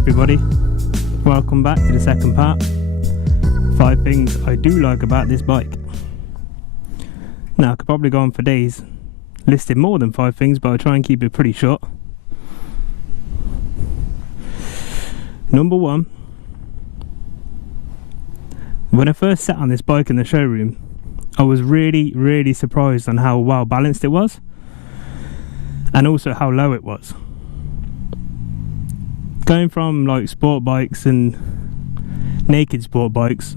everybody, welcome back to the second part. 5 things I do like about this bike. Now I could probably go on for days listing more than 5 things, but I'll try and keep it pretty short. Number 1, when I first sat on this bike in the showroom, I was really surprised on how well balanced it was, and also how low it was. Going from like sport bikes and naked sport bikes,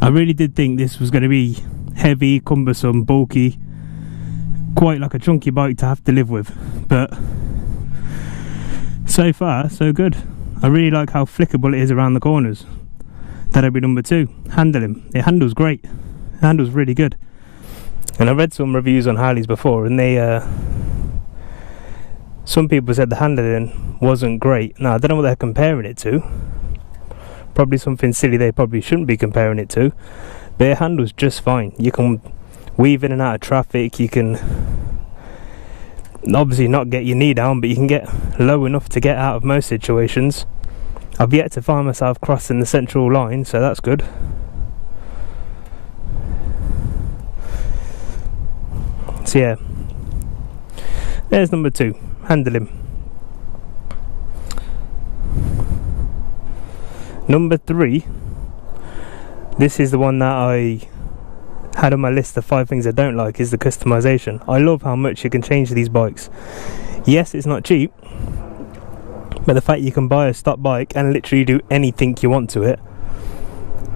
I really did think this was going to be heavy, cumbersome, bulky, quite like a chunky bike to have to live with, but so far so good. I really like how flickable it is around the corners. That'll be number 2, handling. It handles great, it handles really good. And I read some reviews on Harleys before, and they some people said the handling wasn't great. Now I don't know what they're comparing it to, probably something silly they probably shouldn't be comparing it to, but it handles just fine. You can weave in and out of traffic, you can obviously not get your knee down, but you can get low enough to get out of most situations. I've yet to find myself crossing the central line, so that's good. So yeah, there's number 2, handling. Number 3, this is the one that I had on my list of 5 things I don't like, is the customization. I love how much you can change these bikes. Yes, it's not cheap, but the fact you can buy a stock bike and literally do anything you want to it.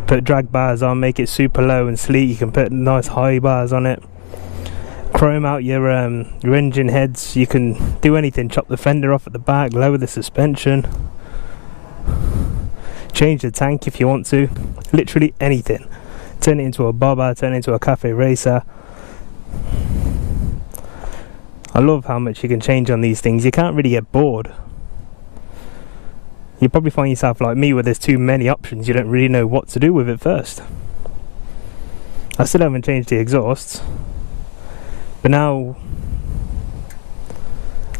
Put drag bars on, make it super low and sleek, you can put nice high bars on it, chrome out your engine heads, you can do anything, chop the fender off at the back, lower the suspension, change the tank if you want to, literally anything. Turn it into a bobber, turn it into a cafe racer. I love how much you can change on these things. You can't really get bored. You probably find yourself like me, where there's too many options, you don't really know what to do with it first. I still haven't changed the exhausts, but now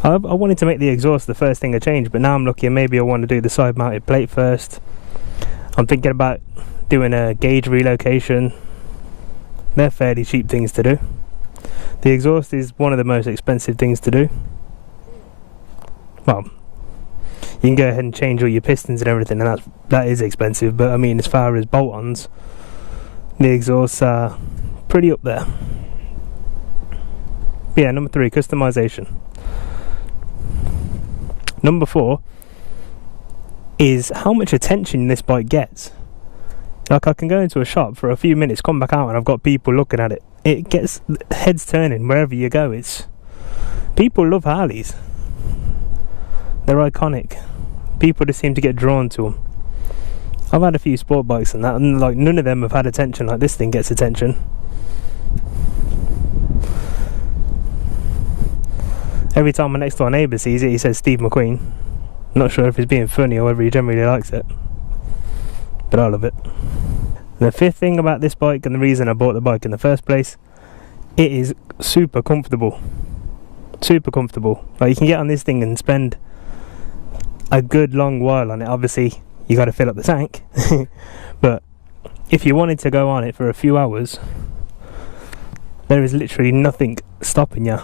I wanted to make the exhaust the first thing I changed, but now I'm looking, maybe I want to do the side mounted plate first. I'm thinking about doing a gauge relocation. They're fairly cheap things to do. The exhaust is one of the most expensive things to do. Well, you can go ahead and change all your pistons and everything, and that is expensive, but I mean, as far as bolt-ons, the exhausts are pretty up there. But yeah, number 3, customization. Number 4 is how much attention this bike gets. Like, I can go into a shop for a few minutes, come back out, and I've got people looking at it. It gets heads turning wherever you go. People love Harleys. They're iconic. People just seem to get drawn to them. I've had a few sport bikes and that, and like none of them have had attention like this thing gets attention. Every time my next door neighbour sees it, he says Steve McQueen. Not sure if he's being funny or whether he generally likes it, but I love it. The 5th thing about this bike, and the reason I bought the bike in the first place, it is super comfortable. Super comfortable. Like, you can get on this thing and spend a good long while on it. Obviously you got to fill up the tank but if you wanted to go on it for a few hours, there is literally nothing stopping you.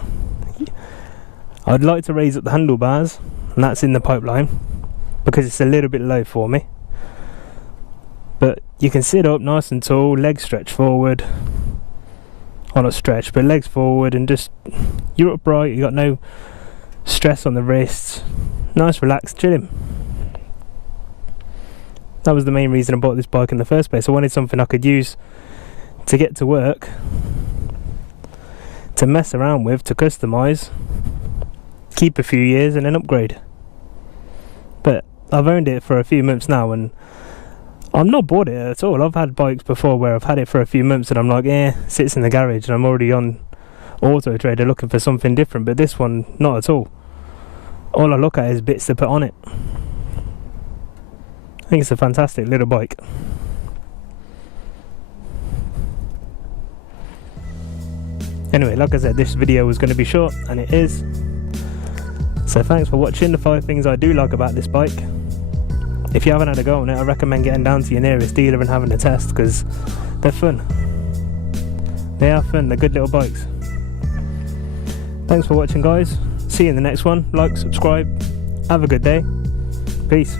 I'd like to raise up the handlebars, and that's in the pipeline because it's a little bit low for me, but you can sit up nice and tall, legs stretch forward, or not stretch but legs forward, and just you're upright, you got no stress on the wrists, nice relaxed chilling. That was the main reason I bought this bike in the first place. I wanted something I could use to get to work, to mess around with, to customise, keep a few years and then upgrade. But I've owned it for a few months now and I'm not bored of it at all. I've had bikes before where I've had it for a few months and I'm like, sits in the garage, and I'm already on Auto Trader looking for something different. But this one, not at all. All I look at is bits to put on it. I think it's a fantastic little bike. Anyway, like I said, this video was going to be short, and it is. So thanks for watching the 5 things I do like about this bike. if you haven't had a go on it, I recommend getting down to your nearest dealer and having a test, because they're fun. They are fun, they're good little bikes. Thanks for watching, guys. See you in the next one. Like, subscribe. Have a good day. Peace.